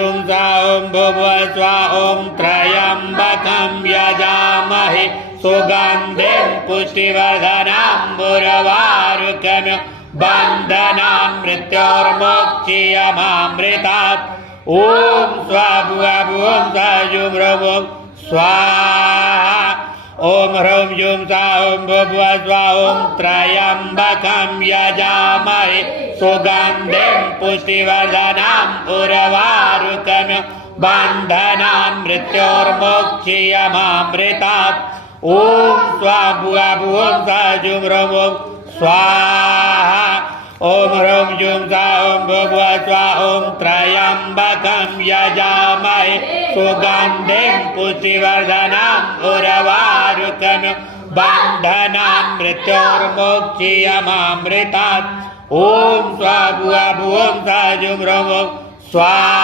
ॐ सा ॐ भुवस्वा ॐ त्र्यम्बकं यजामहे सुगन्धिं पुष्टिवर्धनम् उर्वारुकमिव बन्धनान् मृत्योर्मुक्षीयमामृतात् ॐ स्वाभुवभुवं सजुम्रवं स्वाहा ॐ ह्रौं जुं सा ॐ भुवस्वा ॐ त्र्यम्बकं यजामहे सुगन्धिं पुष्टिवर्धनम् उर्वारुकमिव बन्धनान् मृत्योर्मुक्षीयमामृतात् ॐ स्वाभुवभुवं सजुम्रवं स्वाहा ॐ ह्रौं जुं सा ॐ भुवस्वा ॐ त्र्यम्बकं यजामहे सुगन्धिं पुष्टिवर्धनम् उर्वारुकमिव बन्धनान् मृत्योर्मुक्षीयमामृतात् ॐ स्वाभुवभुवं सजुम्रवं स्वाहा